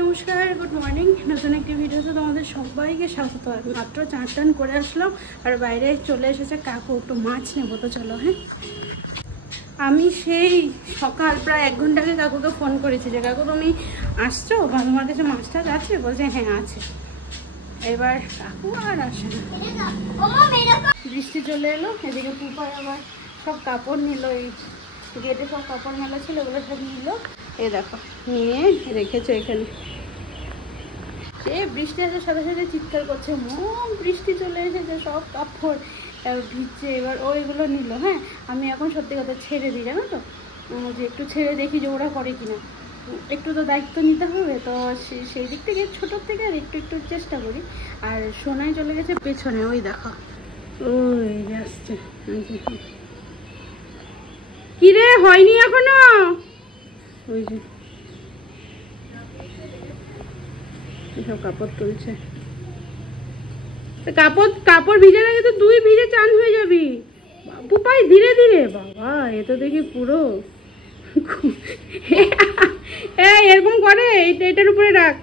নমস্কার, good morning. নতুন একটি ভিডিওতে তোমাদের সবাইকে স্বাগত। মাত্র চান টান করে আসলাম আর বাইরে চলে এসেছে কাকু, একটু মাছ নেবো তো চলো। হ্যাঁ, আমি সেই সকাল প্রায় 1 ঘন্টা আগে কাকুকে ফোন করেছি যে কাকু তুমি আসছো বা তোমার কাছে মাছ টাছ আছে? বলছে হ্যাঁ আছে। এবার কাকু আর আসে না, বৃষ্টি চলে এলো। এদিকে পুপার আবার সব কাপড় নিল, এই গেটে সব কাপড় মেলা ছিল ওগুলো সব নিল। এই দেখো নিয়ে রেখেছে এখানে। সে বৃষ্টি আসার সাথে সাথে চিৎকার করছে, মম বৃষ্টি চলে এসেছে, সব কাপড় ভিজছে। এবার ও এগুলো নিল। হ্যাঁ, আমি এখন সত্যি কথা ছেড়ে দিই, জানো তো, যে একটু ছেড়ে দেখি যে ওরা করে কিনা, একটু তো দায়িত্ব নিতে হবে। তো সেই দিক থেকে ছোটোর থেকে আর একটু একটু চেষ্টা করি। আর সোনাই চলে গেছে পেছনে, ওই দেখো ওই আসছে। কি রে, হয়নি এখনো? ওই যে সব কাপড় তুলছে। কাপড় ভিজে রাখে তো তুই ভিজে চান হয়ে যাবি। পুপাই ধীরে ধীরে, বাবা এ তো দেখি পুরো এরকম করে। এটার উপরে রাখ,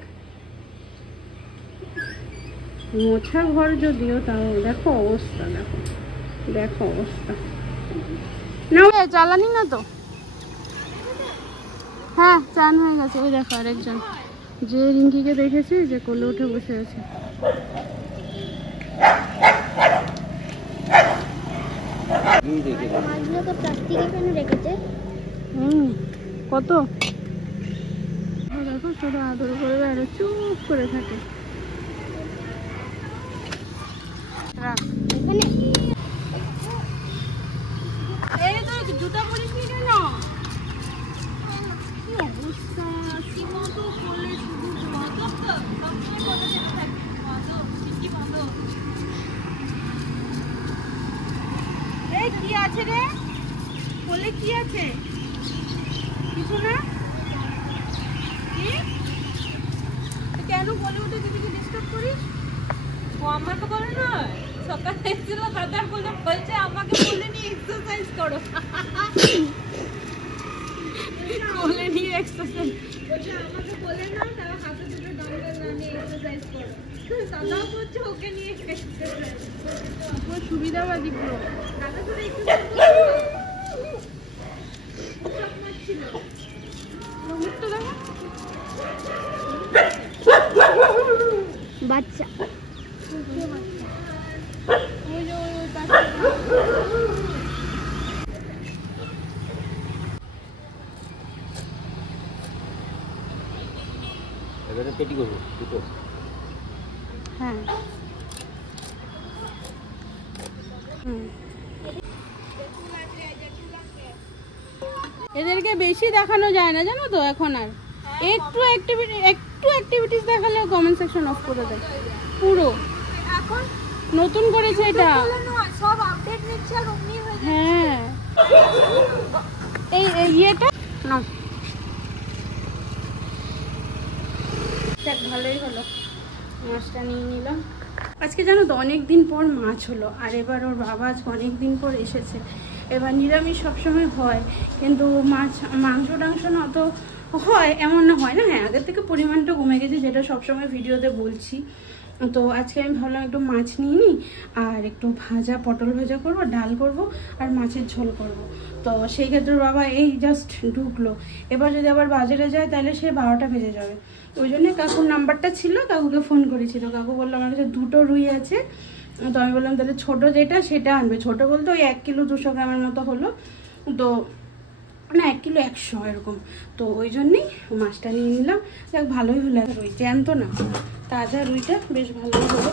মোছা ঘর যদিও, তাও দেখো অবস্থা, দেখো অবস্থা। না জ্বালানি না তো। হ্যাঁ, চান হয়ে গেছে। ওই দেখো আরেকজন, যে রিঙ্কিকে দেখেছি যে কোলে উঠে বসে আছে। কত দেখো, শুধু আদর করে আর চুপ করে থাকে। এই তো জুতা পরিসনি কেন? কি অবস্থা, মতো করলে শুধু কি আছে রে? বলে কি আছে? কিছু না। কেন বলে উঠে দিদিকে ডিস্টার্ব করিস? ও আমাকে বলে না, সকালে এসেছিল দাদা বলছে আমাকে বলেনি এক্সারসাইজ করো। বলে নিয়ে এক্সারসাইজ বলছে, আমাকে বলে না তারা হাতে দুটো ডাম্বেল না নিয়ে এক্সারসাইজ করো। দাদা বলছে ওকে নিয়ে এক্সারসাইজ পুরো সুবিধাবাদী পুরো। দাদা তো এক্সারসাইজ ছিল মুখটা দেখো, বাচ্চা এবারে পেটি করবো দুটো। হ্যাঁ, এদেরকে বেশি দেখানো যায় না জানো তো এখন। আর একটু অ্যাক্টিভিটিস দেখালে কমেন্ট সেকশন অফ করে দেয় পুরো। এখন নতুন করেছে এটা, সব আপডেট নিচ্ছে আর অমনি হয়ে যায়। হ্যাঁ, এই ইয়েটা না, ভালোই হলো, মাছটা নিয়ে নিলাম। আজকে জানো তো অনেক দিন পর মাছ হলো। আর এবার ওর বাবা আজকে অনেক দিন পর এসেছে। এবার নিরামিষ সবসময় হয়, কিন্তু মাংস টাংস না তো হয় এমন না, হয় না। হ্যাঁ, আগের থেকে পরিমাণটা কমে গেছে, যেটা সবসময় ভিডিওতে বলছি। তো আজকে আমি ভাবলাম একটু মাছ নিয়ে নিই আর একটু পটল ভাজা করব, ডাল করব আর মাছের ঝোল করব। তো সেই ক্ষেত্রে বাবা এই জাস্ট ঢুকলো। এবার যদি আবার বাজারে যায় তাহলে সে 12টা বেজে যাবে। ওই জন্য কাকুর নাম্বারটা ছিল, কাকুকে ফোন করেছিল। কাকু বললো আমার কাছে 2টো রুই আছে। তো আমি বললাম তাহলে ছোটো যেটা সেটা আনবে। ছোটো বলতে ওই 1 কিলো 200 গ্রামের মতো হলো, তো না 1 কিলো 100 এরকম। তো ওই জন্যেই মাছটা নিয়ে নিলাম। দেখ ভালোই হলো, রুই জ্যান্ত না, তাজা রুইটা বেশ ভালোই হলো।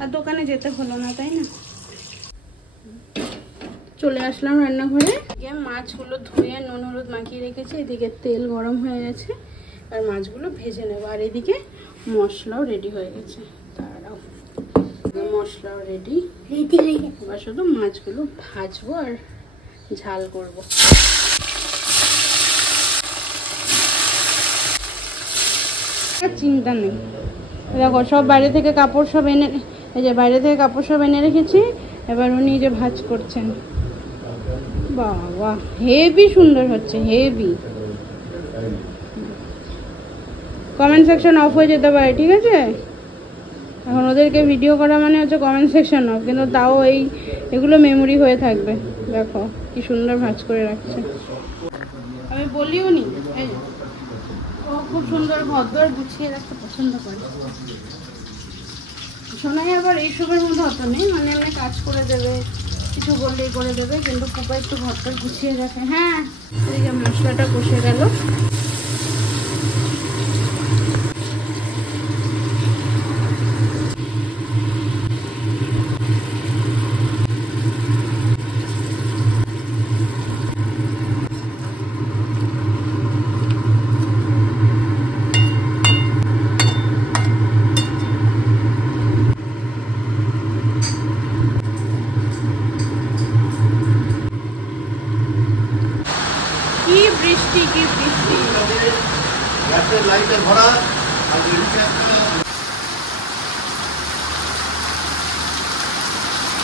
আর দোকানে যেতে হলো না, তাই না। চলে আসলাম রান্নাঘরে। মাছগুলো ধুয়ে নুন হলুদ মাখিয়ে রেখেছি। এদিকে তেল গরম হয়ে গেছে আর মাছগুলো ভেজে নেবো। আর এদিকে মশলাও রেডি হয়ে গেছে। তারাও মশলাও রেডি, এবার শুধু মাছগুলো ভাজবো আর ঝাল করবো। চিন্তা নেই, দেখো সব বাইরে থেকে কাপড় সব এনে, এই যে বাইরে থেকে কাপড় সব এনে রেখেছি। এবার উনি যে ভাজ করছেন, বাবা হেভি সুন্দর হচ্ছে, হেভি। কমেন্ট সেকশন অফ হয়ে যেতে পারে, ঠিক আছে? এখন ওদেরকে ভিডিও করা মানে হচ্ছে কমেন্ট সেকশন অফ, কিন্তু তাও এগুলো মেমোরি হয়ে থাকবে। দেখো কি সুন্দর ভাঁজ করে রাখছে, আমি বলিও নি। এই ও খুব সুন্দর ঘরদোর গুছিয়ে রাখতে পছন্দ করে। শোনাই আবার এইসবের মধ্যে অত নেই, মানে এমনি কাজ করে দেবে, কিছু বললেই করে দেবে, কিন্তু পুপা একটু ঘরটা গুছিয়ে রাখে। হ্যাঁ, এই যে মশলাটা কষে গেল। কি বৃষ্টি, কি বৃষ্টি!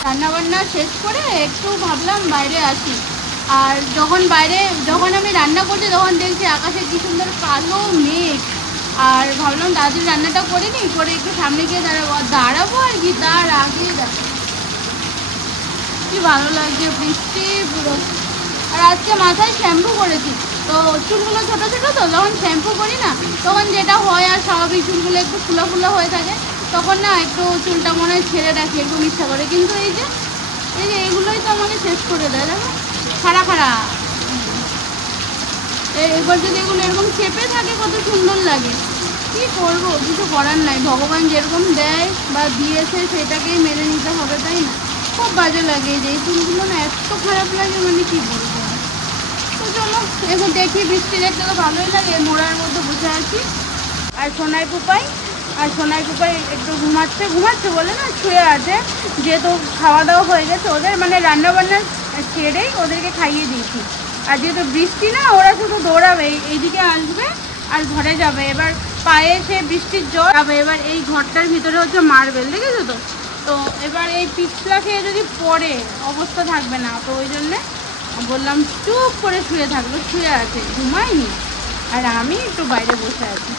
রান্নাবান্না শেষ করে একটু ভাবলাম বাইরে আসি। আর যখন আমি রান্না করছি তখন দেখছি আকাশে কি সুন্দর কালো মেঘ। আর ভাবলাম দাদির রান্নাটা করে নিই, করে একটু সামনে গিয়ে দাঁড়াবো আর কি, তার আগে দেখো কি ভালো লাগছে বৃষ্টি পুরো। আর আজকে মাথায় শ্যাম্পু করেছি, তো চুলগুলো ছোটো ছোটো, তো যখন শ্যাম্পু করি না তখন যেটা হয়, আর স্বাভাবিক চুলগুলো একটু ফুলা ফুলা হয়ে থাকে, তখন না একটু চুলটা মনে হয় ছেড়ে রাখি, একটু ইচ্ছা করে। কিন্তু এই যে এইগুলোই তো আমাকে শেষ করে দেয়, দেখো খাড়া খাড়া। এবার যদি এগুলো এরকম চেপে থাকে কত সুন্দর লাগে। কি করবো, কিছু করার নাই, ভগবান যেরকম দেয় বা দিয়েছে সেটাকেই মেনে নিতে হবে, তাই না? খুব বাজে লাগে যে এই চুলগুলো না, এত খারাপ লাগে, মানে কি বলবো। তো চলো এখন দেখি, বৃষ্টি দেখতে তো ভালোই লাগে, মোড়ার মধ্যে বসে আছি। আর সোনাই পুপাই একটু ঘুমাচ্ছে বলে না, শুয়ে আছে, যেহেতু খাওয়া দাওয়া হয়ে গেছে ওদের, মানে রান্না বান্না ছেড়েই ওদেরকে খাইয়ে দিয়েছি। আর যেহেতু বৃষ্টি না, ওরা শুধু দৌড়াবে, এইদিকে আসবে আর ঘরে যাবে। এবার পায়ে সে বৃষ্টির জল যাবে। এবার এই ঘরটার ভিতরে হচ্ছে মার্বেল, দেখেছো তো? তো এবার এই পিছলা খেয়ে যদি পড়ে অবস্থা থাকবে না, তো ওই জন্যে বললাম চুপ করে শুয়ে থাকলো, শুয়ে আছে, ঘুমায়নি। আর আমি একটু বাইরে বসে আছি।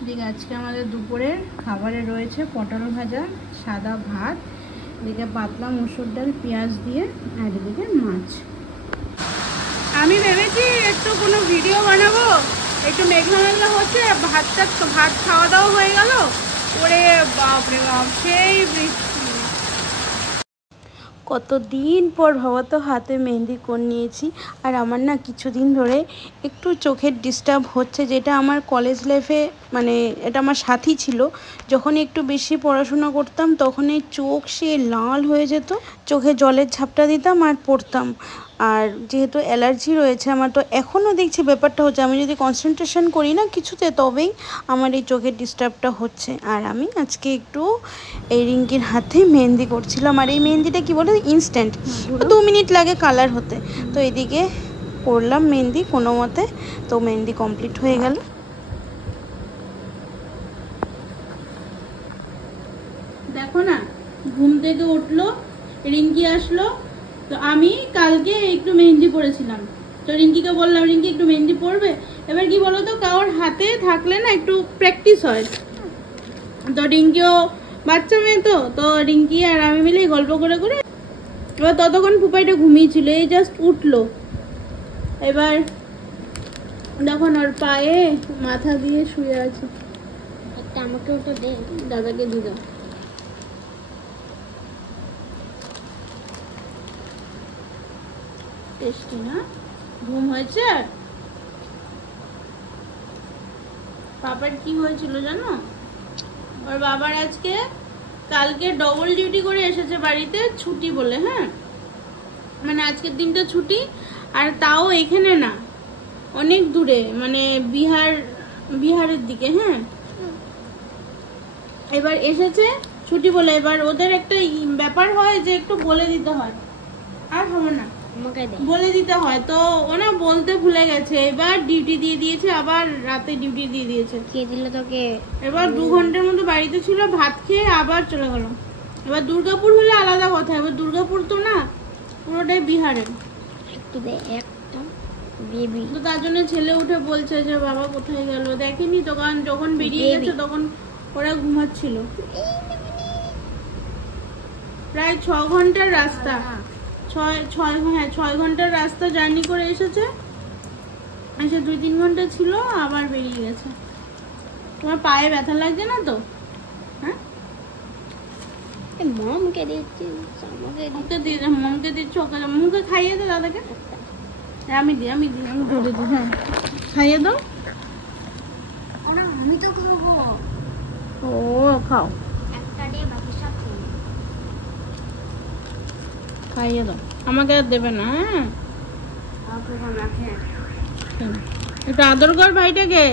এদিকে আজকে আমাদের দুপুরের খাবারে রয়েছে পটল ভাজা, সাদা ভাত, এদিকে পাতলা মসুর ডাল পেঁয়াজ দিয়ে, আর এদিকে মাছ। আমি ভেবেছি একটু কোনো ভিডিও বানাবো, একটু মেঘলা মেঘলা হচ্ছে, ভাত খাওয়া দাওয়া হয়ে গেল, ওরে বাপরে বাপ সেই বৃষ্টি। কতদিন পর ভাবা তো হাতে মেহেন্দি করে নিয়েছি। আর আমার না কিছুদিন ধরে একটু চোখের ডিস্টার্ব হচ্ছে, যেটা আমার কলেজ লাইফে মানে এটা আমার সাথী ছিল। যখন একটু বেশি পড়াশোনা করতাম তখন এই চোখ সে লাল হয়ে যেত, চোখে জলের ঝাপটা দিতাম আর পড়তাম। আর যেহেতু অ্যালার্জি রয়েছে আমার, তো এখনও দেখছি ব্যাপারটা হচ্ছে, আমি যদি কনসেন্ট্রেশন করি না কিছুতে, তবেই আমার এই চোখের ডিস্টার্বটা হচ্ছে। আর আমি আজকে একটু এই রিঙ্কির হাতে মেহেন্দি করছিলাম। আর এই মেহেন্দিটা কি বলে, ইনস্ট্যান্ট, 2 মিনিট লাগে কালার হতে। তো এদিকে করলাম মেহেন্দি কোনো মতে, তো মেহেন্দি কমপ্লিট হয়ে গেল। দেখো না, ঘুম থেকে উঠলো, রিঙ্কি আসলো, তো আমি কালকে একটু মেহেন্দি পরেছিলাম, তো রিঙ্কিকে বললাম রিঙ্কি একটু মেহেন্দি পরবে। এবার কি বলো তো, কারোর হাতে থাকলে না একটু প্র্যাকটিস হয়। তো রিঙ্কিও বাচ্চা মেয়ে, তো রিঙ্কি আর আমি মিলে গল্প করে করে, এবার ততক্ষণ ফুপাইটা ঘুমিয়েছিল, এই জাস্ট উঠলো। এবার দেখুন ওর পায়ে মাথা দিয়ে শুয়ে আছে। একটা আমাকেও তো দে, দাদাকে দিয়ে দাও। টেস্টি না? ঘুম হয়েছে? বাবার কি হয়েছিল জানো? ওর বাবার আজকে কালকে ডবল ডিউটি করে এসেছে বাড়িতে, ছুটি বলে। হ্যাঁ, মানে আজকের দিনটা ছুটি, আর তাও এখানে না, অনেক দূরে, মানে বিহারের দিকে। হ্যাঁ, এবার এসেছে ছুটি বলে। এবার ওদের একটা ব্যাপার হয় যে একটু বলে দিতে হয়, আর হবে না বলে দিতে হয়, তো ওনা বলতে ভুলে গেছে। এবার ডিউটি দিয়ে দিয়েছে, আবার রাতে ডিউটি দিয়ে দিয়েছে। কে দিল তোকে? এবার 2 ঘন্টার মতো বাড়িতে ছিল, ভাত খেয়ে আবার চলে গেল। এবার দুর্গাপুর হলে আলাদা কথা, এবার দুর্গাপুর তো না, পুরোটাই বিহারে। একটু দে, একটা বেবি তো তার জন্য ছেলে উঠে বলছে যে বাবা কোথায় গেল, দেখেনি দোকান যখন বেরিয়ে Baby. গেছে তখন ওরা ঘুমাচ্ছিল। প্রায় 6 ঘন্টার রাস্তা, 6 ঘন্টার রাস্তা জার্নি করে এসেছে, এসে 2-3 ঘন্টা ছিল আবার বেরিয়ে গেছে। তোমার পায়ে ব্যথা লাগছে না তো? হ্যাঁ, মমকে দিচ্ছি, আমাকে ওকে দিয়ে মমকে দিচ্ছ, ওকে মুখে খাইয়ে দে দাদাকে। আমি ধরে দিই। হ্যাঁ, খাইয়ে দাও। আমি তো খাবো ও খাও, একটা দিয়ে বাকি সব খাইয়ে দাও, আমাকে আর দেবে না। হ্যাঁ, একটু আদর কর ভাইটাকে।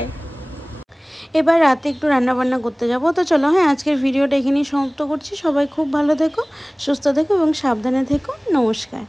এবার রাতে একটু রান্না বান্না করতে যাবো। তো চলো, হ্যাঁ, আজকের ভিডিওটা এখানেই সমাপ্ত করছি। সবাই খুব ভালো থেকো, সুস্থ থেকো এবং সাবধানে থেকো। নমস্কার।